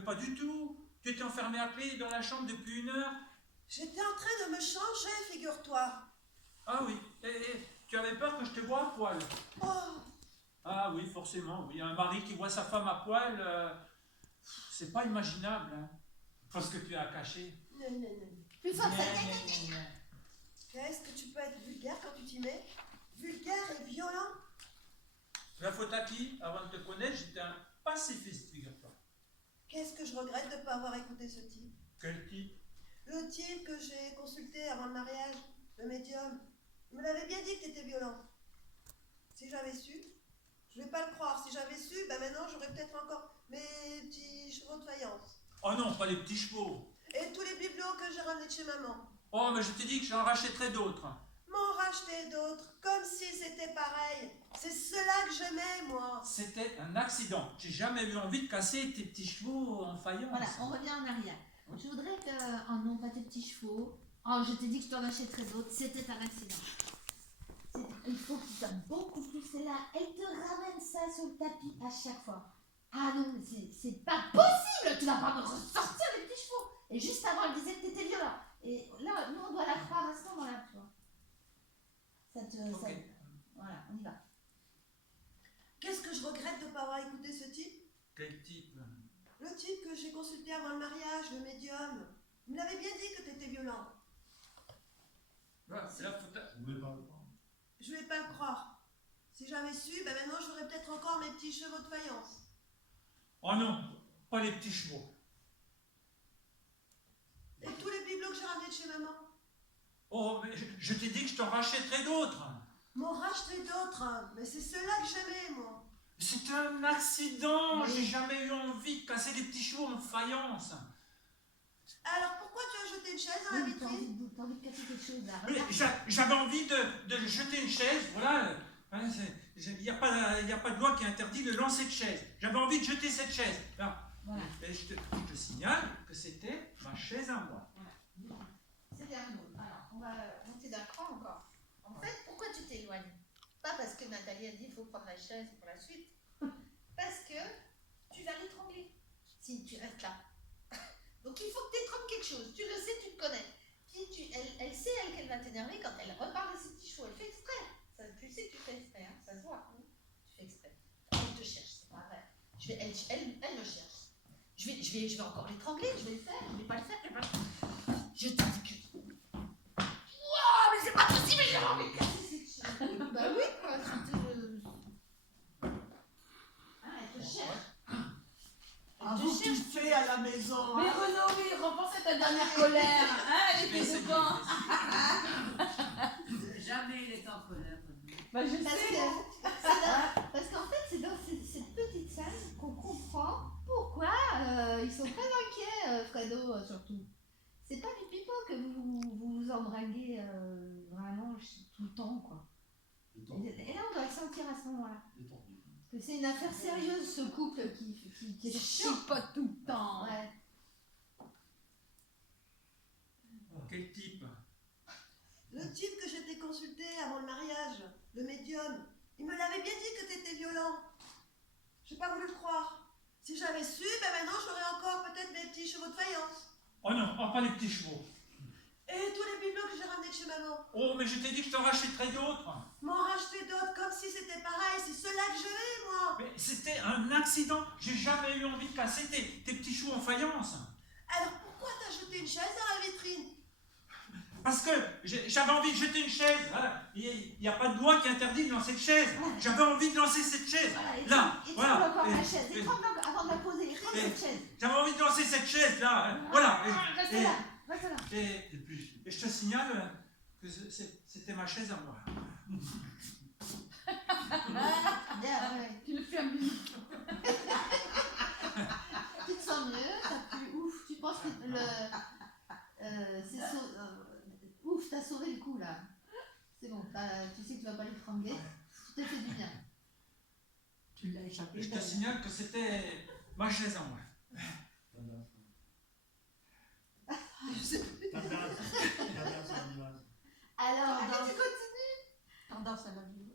Mais pas du tout. Tu étais enfermé à clé dans la chambre depuis 1 heure. J'étais en train de me changer, figure-toi. Ah oui. Et tu avais peur que je te voie à poil. Oh, Ah oui, forcément. Oui, un mari qui voit sa femme à poil, c'est pas imaginable. Hein. Parce que tu as caché. non, non, non. Plus fort, ça. Qu'est-ce que tu peux être vulgaire quand tu t'y mets? Vulgaire et violent? La faute à qui? Avant de te connaître, j'étais un pacifiste, figure-toi. Qu'est-ce que je regrette de ne pas avoir écouté ce type? Quel type? Le type que j'ai consulté avant le mariage, le médium. Il me l'avait bien dit que tu étais violent. Si j'avais su, je vais pas le croire. Si j'avais su, ben maintenant j'aurais peut-être encore mes petits chevaux de faïence. Oh non, pas les petits chevaux. Et tous les bibelots que j'ai ramenés de chez maman. Oh, mais je t'ai dit que j'en rachèterais d'autres. M'en racheter d'autres, comme si c'était pareil. C'est cela que j'aimais, moi. C'était un accident. J'ai jamais eu envie de casser tes petits chevaux en faïence. Voilà, on revient en arrière. Je voudrais que... Oh non, pas tes petits chevaux. Oh, je t'ai dit que je t'en achèterais d'autres. C'était un accident. Il faut que tu sois beaucoup plus... C'est là, elle te ramène ça sur le tapis à chaque fois. Ah non, mais c'est pas possible. Tu vas pas me ressortir les petits chevaux. Et juste avant, elle disait que t'étais violent. Et là, nous, on doit la croire à ce moment-là, tu vois. Ok. Voilà, on y va. Qu'est-ce que je regrette de ne pas avoir écouté ce type? Quel type? Le type que j'ai consulté avant le mariage, le médium. Il me l'avait bien dit que tu étais violent. Voilà, c'est la faute à... Vous voulez pas le prendre? Je vais pas le croire. Si j'avais su, ben maintenant j'aurais peut-être encore mes petits chevaux de faïence. Oh non, pas les petits chevaux. Et tous les bibelots que j'ai ramenés de chez maman. Oh, mais je t'ai dit que je t'en rachèterais d'autres. M'en racheter d'autres, hein. Mais c'est cela que j'aimais, moi. C'était un accident. Oui. J'ai jamais eu envie de casser des petits chevaux en faïence. Alors pourquoi tu as jeté une chaise dans la Oui, t'as vitrine? envie de casser quelque chose là. Mais j'avais envie de jeter une chaise, voilà. Il n'y a pas de loi qui interdit de lancer de chaise. J'avais envie de jeter cette chaise. Alors, Voilà. et je te signale que c'était ma chaise à moi. Voilà. C'était un autre. Alors, on va monter d'un cran encore. En fait, pourquoi tu t'éloignes? Pas parce que Nathalie a dit qu'il faut prendre la chaise pour la suite. Parce que tu vas l'étrangler si tu restes là. Donc il faut que tu étrangles quelque chose. Tu le sais, tu te connais. Elle sait, elle, qu'elle va t'énerver quand elle reparle de ses petits chevaux. Elle fait exprès. Ça, tu sais que tu fais exprès, hein, ça se voit. Hein. Tu fais exprès. Elle te cherche, c'est pas vrai. Elle me cherche. Je vais encore l'étrangler, je vais le faire. Je vais pas le faire. Je t'inquiète. Wow, mais c'est pas possible, j'ai envie de casser cette chaise. Bah oui, quoi. Elle te cherche. Ah, vous tu fais à la maison. Mais Renaud, oui, repense à ta dernière colère. Hein, elle était de quand? Jamais il est en colère. Bah, je Parce sais. parce qu'en fait, c'est dans cette petite salle qu'on comprend pourquoi ils sont très inquiets, Fredo, surtout. C'est pas du pipeau que vous embringuez vraiment tout le temps, quoi. Et là, on doit le sentir à ce moment-là. Parce que c'est une affaire sérieuse, ce couple qui chipote tout le temps. Ouais. Quel type? Le type que j'étais consulté avant le mariage, le médium. Il me l'avait bien dit que tu étais violent. J'ai pas voulu le croire. Si j'avais su, ben maintenant j'aurais encore peut-être mes petits chevaux de faïence. Oh non, oh, pas les petits chevaux. Et tous les bibelots que j'ai ramenés de chez maman. Oh, mais je t'ai dit que je t'en rachèterais d'autres. M'en racheter d'autres comme si c'était pareil. C'est cela que j'aimais, moi. Mais c'était un accident. J'ai jamais eu envie de casser tes petits chevaux en faïence. Alors pourquoi t'as jeté une chaise dans la vitrine? Parce que j'avais envie de jeter une chaise. Voilà. Il n'y a pas de loi qui interdit de lancer de chaise. J'avais envie de lancer cette chaise. Là, voilà. Encore la chaise. Étrangle avant de la poser. Étrangle cette chaise. J'avais envie de lancer cette chaise là. Voilà. Reste là. Reste là. Et je te signale que c'était ma chaise à moi. Bien, ouais. Tu le fais un bisou. Tu te sens mieux, t'as plus ouf. Tu penses que ouf, t'as sauvé le coup là. C'est bon, tu sais que tu vas pas l'étrangler. Tu t'es fait du bien. Tu l'as échappé. Je te signale que c'était ma chaise à moi. Alors, Tu continues? Tendance à la vie.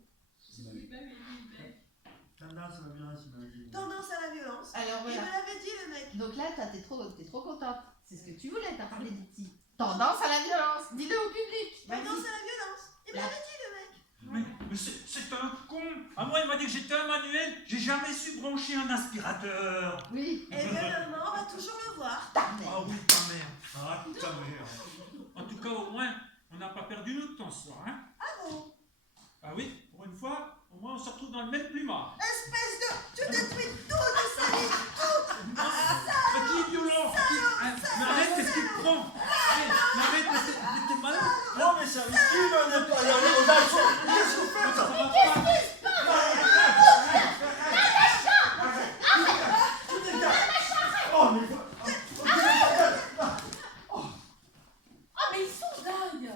Tendance à la violence, il m'a dit. Tendance à la violence. Alors Il voilà. me l'avait dit, le mec. Donc là, t'es trop contente. C'est ce que tu voulais, t'as parlé du petit. Tendance à la violence. Dis-le au public. Bah non, c'est la violence. Il me l'avait dit, le mec. Mais c'est un con. À moi, il m'a dit que j'étais un manuel. J'ai jamais su brancher un aspirateur. Oui. Et bien, maman, on va toujours le voir. Ta mère. Ah oui, ta mère. Ah, ta mère. En tout cas, au moins, on n'a pas perdu notre temps ce soir. Hein? Ah bon? Ah oui, pour une fois, au moins on se retrouve dans le même climat. Espèce de... Tu détruis tout de sa vie, tout. Mais qui est violent? Mais arrête, qu'est-ce qu'il te prend? Allez, mais arrête, mais t'es malade. Non, mais ça risque de ne pas y aller aux actions. Qu'est-ce que vous faites? Ça va pas. Tu dégages. Oh, mais... Ah, mais ils sont dingues.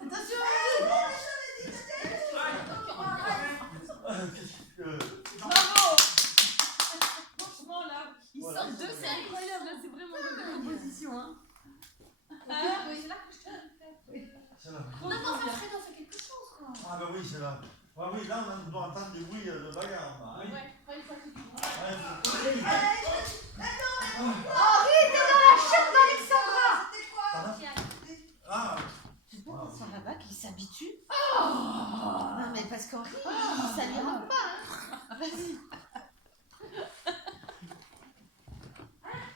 Attention. Bravo. Franchement, là, ils Voilà, sortent d'eux, c'est incroyable. Là, c'est vraiment de composition. Hein. C'est là que je te C'est là. Trop Non, mais bien. enfin, Fred, on fait quelque chose, quoi. Ah, ben oui, c'est là. Ah oui, là, on doit entendre des bruits de bagarre. Là. Oui. Ouais, pas une fois que tu Ouais, Henri, t'es dans la chambre d'Alexandra. C'était quoi? pardon? Ah, C'est bon qu'on soit là-bas, qu'il s'habitue. Non, mais parce qu'Henri, ça lui rentre pas, hein. Vas-y.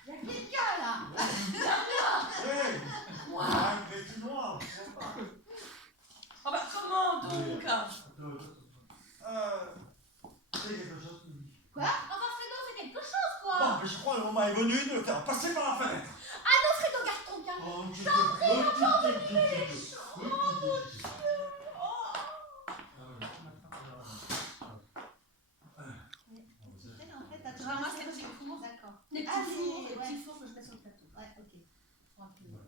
Y'a quelqu'un, là. hey, un petit noir. Ah bah comment donc? C'est quelque chose qui... Quoi? Enfin, Fredo, fais quelque chose, quoi. Bon, mais je crois que le moment est venu de le faire passer par la fenêtre. Ah non, Fredo, garde ton calme. Oh, je En fait, t'as Tu ramasses les petits fours. D'accord. Les Ah, petits fours, ouais. les petits fours que je mets sur le plateau. Ouais, ok. Tranquille.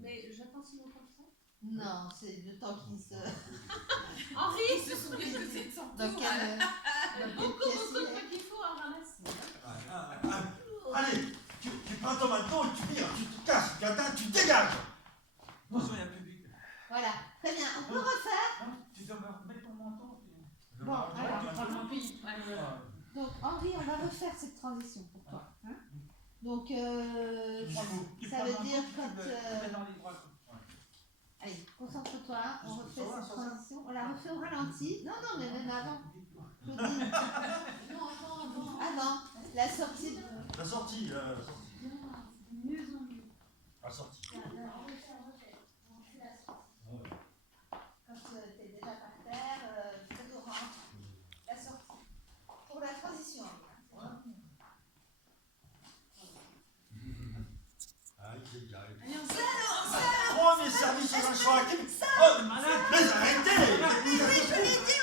Mais j'attends si longtemps que ça. Non, c'est le temps qu'il se... Henri se souvient que c'est de son Dans tour. quelle... Beaucoup de petits fours à ramasser. Allez, tu prends ton manteau et tu vires, tu te casses, Gatin, tu dégages. Attention, il y a le public. Voilà, très bien. On peut refaire. Tu dois me remettre ton manteau. Bon, alors. Tu prends le manteau. Donc, Henri, on va refaire cette transition pour toi. Hein. Donc, ça veut dire quand... Dans les bras. Allez, concentre-toi, on refait cette transition. On la refait au ralenti. Non, non, mais même avant. Claudine. Non, avant. Avant, la sortie. La sortie, la sortie. Mieux en mieux. La sortie. On refait. On fait la sortie. Quand t'es déjà par terre, très orange. La sortie. Pour la transition. Allez, on sort. Oh, mes services aux mâchoires actives. Oh, Malade. mais arrêtez. Oui, je l'ai dit.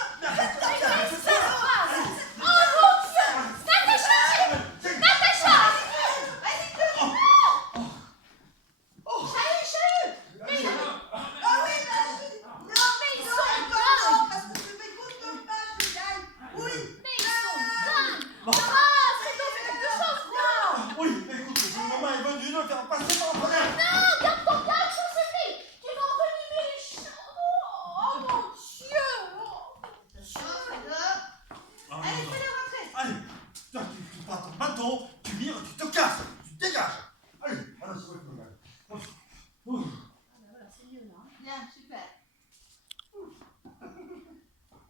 Ah oui, là, non, mais ils sont pas parce que je m'écoute comme pas, je gagne. Oui. Mais ils sont dingues. Oui, écoute, ce moment est venu de le faire passer par la fenêtre. Garde ton calme, je sais plus. Tu vas envenimer les chevaux. Oh mon Dieu. Allez, fais-le rentrer. Allez, toi, tu prends ton bâton, tu vires, tu te casses, tu dégages. Allez, voilà, c'est vrai que C'est mieux là. Bien, super.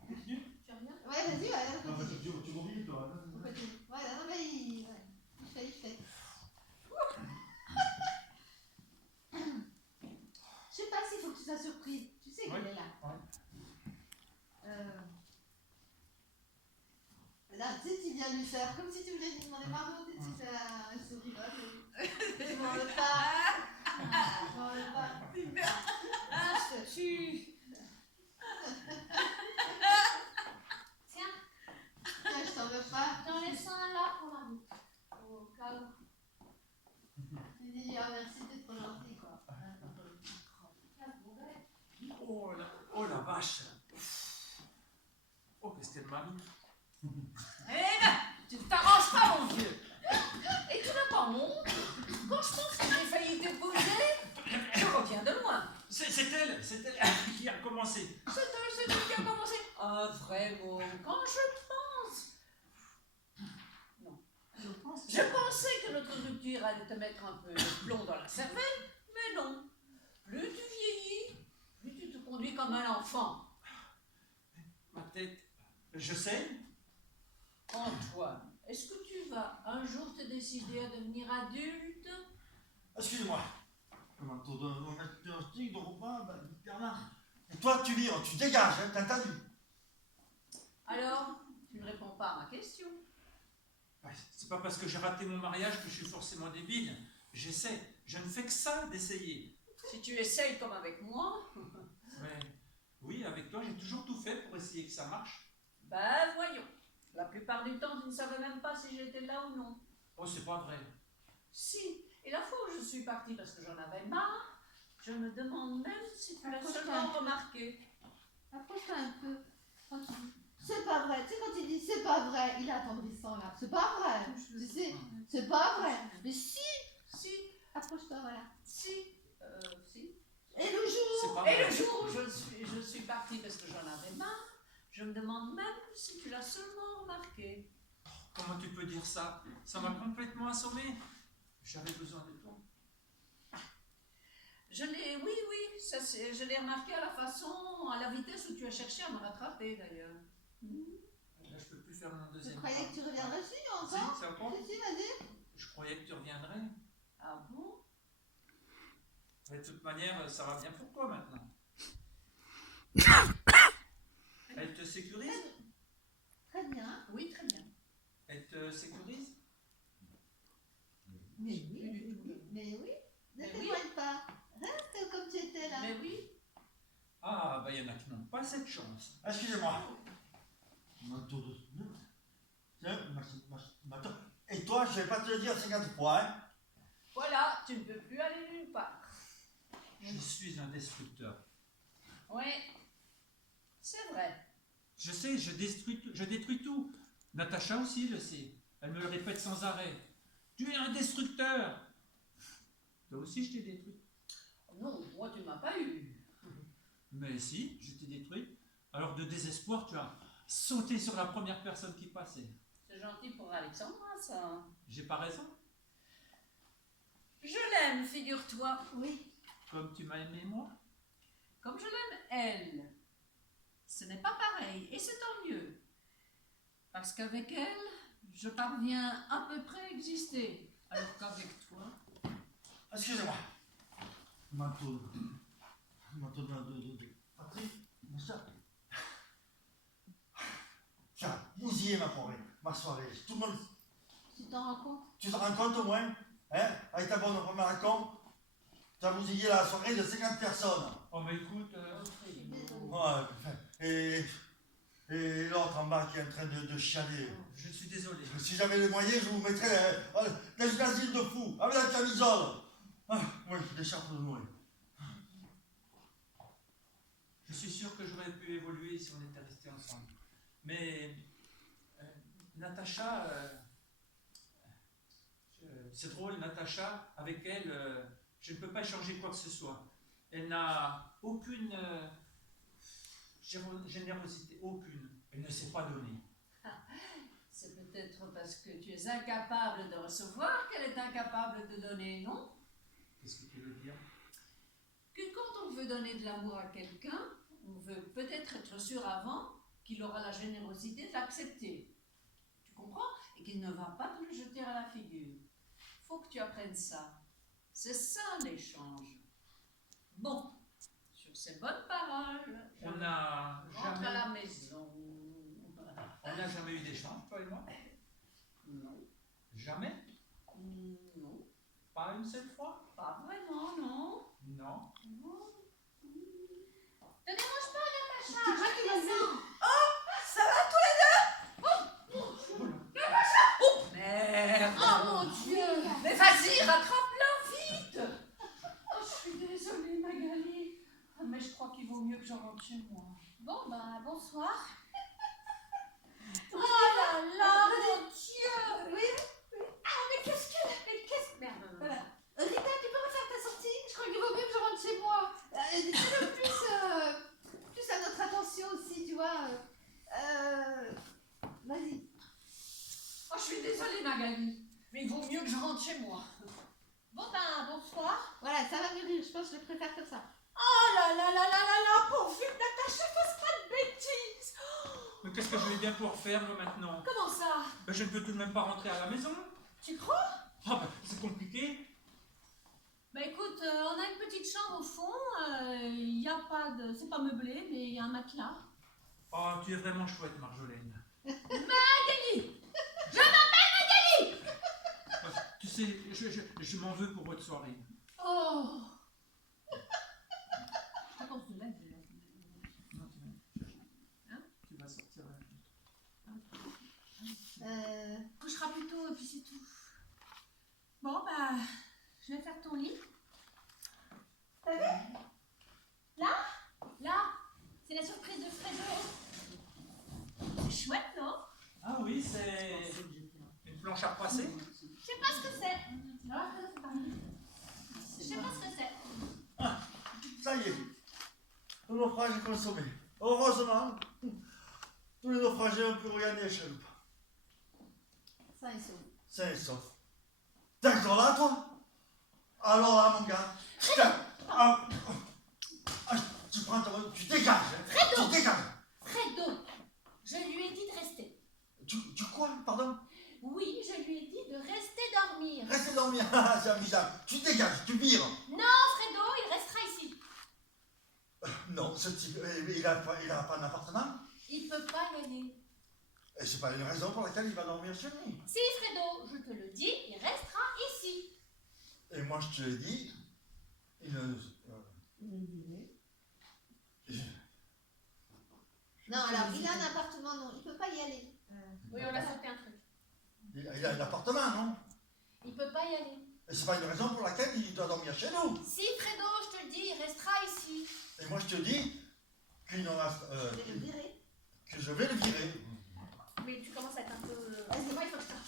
Continue. Tu reviens? Ouais, vas-y, ouais, on continue. tu continue, toi. On continue. Ouais, non, mais il fait. Je sais pas s'il faut que tu sois surprise. Tu sais qu'elle est là. Là, tu sais, tu viens lui faire comme si tu voulais lui demander pardon, tu sais, tu fais un sourire. Je m'en veux pas. Je m'en veux pas. Tiens, Tiens, je t'en veux pas. j'en laisse un là pour la route. Au cas où. Tu dis, ah, merci d'être gentil, quoi. Oh la vache. Oh, qu'est-ce qu'elle m'a mis. Eh ben, tu t'arranges pas, mon vieux. Et tu n'as pas honte? Quand je pense que j'ai failli t'épouser, je reviens de loin. C'est elle qui a commencé. C'est elle qui a commencé. Ah, vraiment, quand je pense. Je pensais que notre rupture allait te mettre un peu de plomb dans la cervelle, mais non. Plus tu vieillis, plus tu te conduis comme un enfant. Ma tête, je sais. Antoine, est-ce que tu vas un jour te décider à devenir adulte? Excuse-moi. Manteau de repas, Bernard. Et toi, tu vires, tu dégages, hein, t'as entendu? Alors, tu ne réponds pas à ma question. Ouais, c'est pas parce que j'ai raté mon mariage que je suis forcément débile. J'essaie. Je ne fais que ça d'essayer. Si tu essayes comme avec moi, Mais oui, avec toi, j'ai toujours tout fait pour essayer que ça marche. ben voyons. La plupart du temps, tu ne savais même pas si j'étais là ou non. Oh, c'est pas vrai. Si. Et la fois où je suis partie parce que j'en avais marre, je me demande même si tu l'as Approche-toi seulement un peu. remarqué. Approche-toi un peu. Tranquille. C'est pas vrai. Tu sais, quand il dit c'est pas vrai, il est attendrissant là. C'est pas vrai. Tu sais, c'est pas vrai. Mais si. Si, Approche-toi, voilà. si, si. Et le jour. C'est pas Et vrai. le jour où je suis partie parce que j'en avais marre, je me demande même si tu l'as seulement remarqué. Comment tu peux dire ça? Ça m'a complètement assommé. J'avais besoin de toi. Oui, je l'ai remarqué à la façon, à la vitesse où tu as cherché à me rattraper d'ailleurs. Là, je peux plus faire mon Je deuxième croyais pas. que tu reviendrais dessus Si, encore. c'est encore? Si, vas-y. Je croyais que tu reviendrais. Ah bon? Mais de toute manière, ça va bien pour toi maintenant. Elle te sécurise? Très bien. Oui, très bien. Elle te sécurise? Mais Plus du oui. tout, là. Mais oui. Ne Mais t'éloigne pas. Reste comme tu étais là. Mais oui. Ah, bah il y en a qui n'ont pas cette chance. Excusez-moi. Manteau de... Tiens, manteau. Et toi, je vais pas te le dire 50 fois, hein? Voilà, tu ne peux plus aller nulle part. Je suis un destructeur. Oui, c'est vrai. Je sais, je détruis tout. Natacha aussi le sait. Elle me le répète sans arrêt. Tu es un destructeur. Toi aussi, je t'ai détruit. Non, moi tu ne m'as pas eu. Mais si, je t'ai détruit. Alors de désespoir, tu as sauté sur la première personne qui passait. C'est gentil pour Alexandra, ça. J'ai pas raison? Je l'aime, figure-toi. Oui. Comme tu m'as aimé moi? Comme je l'aime, elle. Ce n'est pas pareil, et c'est tant mieux. Parce qu'avec elle, je parviens à peu près à exister. Alors qu'avec toi... Excusez-moi. Manteau de... Patrick, mon soeur. Tiens, bousillé ma soirée. Tout le monde... Tu t'en rends compte? Tu te rends compte au moins? Hein? Avec ta bonne première con, tu as bousillé la soirée de 50 personnes. Oh mais écoute, Je suis désolée. Ouais, enfin, et l'autre en bas qui est en train de chialer. je suis désolé. Si j'avais les moyens, je vous mettrais dans une asile de fous, avec la camisole. Ah, oui, l'écharpe de Noël. Je suis sûr que j'aurais pu évoluer si on était restés ensemble. Mais Natacha, c'est drôle, Natacha, avec elle, je ne peux pas changer quoi que ce soit. Elle n'a aucune générosité, aucune. Elle ne s'est pas donnée. C'est peut-être parce que tu es incapable de recevoir qu'elle est incapable de donner, non? Qu'est-ce que tu veux dire? Que quand on veut donner de l'amour à quelqu'un, on veut peut-être être sûr avant qu'il aura la générosité de l'accepter. Tu comprends? Et qu'il ne va pas te le jeter à la figure. Faut que tu apprennes ça. C'est ça l'échange. Bon, sur ces bonnes paroles, je On n'a rentre à jamais, la maison. on n'a jamais eu d'échange, toi et moi? Non, Jamais? non, Pas une seule fois? pas vraiment, non. Non. Non. Te dérange pas, Tu Natacha, crois qu'il va venir? Ça va Merde! Oh mon Dieu! Mais vas-y, rattrape-la vite! Oh, je suis désolée, Magali. Ah, mais je crois qu'il vaut mieux que je rentre chez moi. Bon, bah, bonsoir. Oh là là, mon Dieu! Oui? Ah, mais qu'est-ce que... Merde. Voilà. Rita, tu peux refaire ta sortie? Je crois qu'il vaut mieux que je rentre chez moi. Dis-le plus à notre attention aussi, tu vois. Vas-y. Oh, je suis désolée, Magali. Mais rentre chez moi. Bon ben, bonsoir. Voilà, ça va mûrir, je pense que je préfère comme ça. Oh là là là là là là, pourvu que Natacha fasse pas de bêtises. Mais qu'est-ce que je vais bien pouvoir faire, moi, maintenant? Comment ça? Ben, je ne peux tout de même pas rentrer à la maison. Tu crois? Ah ben, c'est compliqué. Bah écoute, on a une petite chambre au fond, il y a pas de... c'est pas meublé, mais il y a un matelas. Oh, tu es vraiment chouette, Marjolaine. Magali! Tu sais, je m'en veux pour votre soirée. Oh! Je pense que là, Non, Hein? tu vas sortir avec on couchera plus tôt et puis c'est tout. Bon bah, je vais faire ton lit. T'as vu? Là, c'est la surprise de Fredo. C'est chouette, non? Ah oui, c'est une planche à repasser. Je sais pas ce que c'est. Je sais pas ce que c'est. Ça y est, le naufrage est consommé. Heureusement, tous les naufragés ont pu regarder les chaloupes. Ça et ça. Sain et sauf. T'es encore là, toi? Alors là, mon gars, tu prends ta tu dégages, hein. Tu dégages. Fredo, je lui ai dit de rester. Tu quoi, pardon? Oui, je lui ai dit de rester dormir. Restez dormir, c'est amusable. Tu dégages, tu vires. Non, Fredo, il restera ici. Non, ce type, il a pas un appartement. Il peut pas y aller. Et c'est pas une raison pour laquelle il va dormir chez lui. Si, Fredo, je te le dis, il restera ici. Et moi, je te l'ai dit, il ne... Non, alors, il a un appartement, non, il peut pas y aller. Oui, on a sauté un truc. Il a un appartement, non? Il peut pas y aller. Et c'est pas une raison pour laquelle il doit dormir chez nous. Si, Fredo, je te le dis, il restera ici. Et moi, je te dis qu'il en a... Je vais le virer. que je vais le virer. Mais tu commences à être un peu... Vas-y. Moi, il faut que je sorte.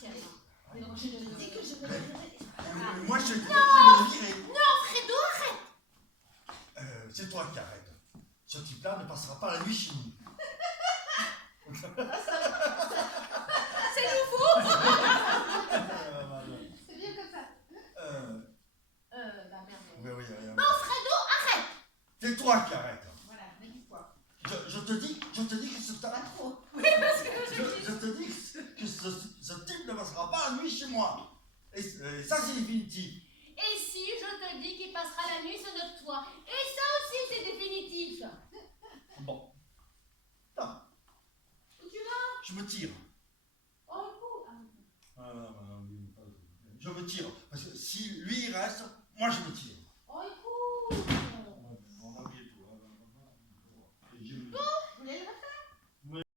Mais je te dis que je vais le virer. Mais moi, je te dis que je vais le virer. Non, Fredo, arrête. C'est toi qui arrêtes. Ce type-là ne passera pas la nuit chez nous. C'est nouveau. C'est bien comme ça. Bah merde. Oui. Bon, Fredo, arrête. C'est toi qui arrêtes. Voilà, mets du poids. Je te dis que ce Pas trop. je te dis que ce type ne passera pas la nuit chez moi. Et ça, c'est définitif. Et si je te dis qu'il passera la nuit sur notre toit? Et ça aussi, c'est définitif. Bon. Non, Où tu vas? je me tire. Oh, cool. Je me tire. Parce que si lui il reste, moi je me tire.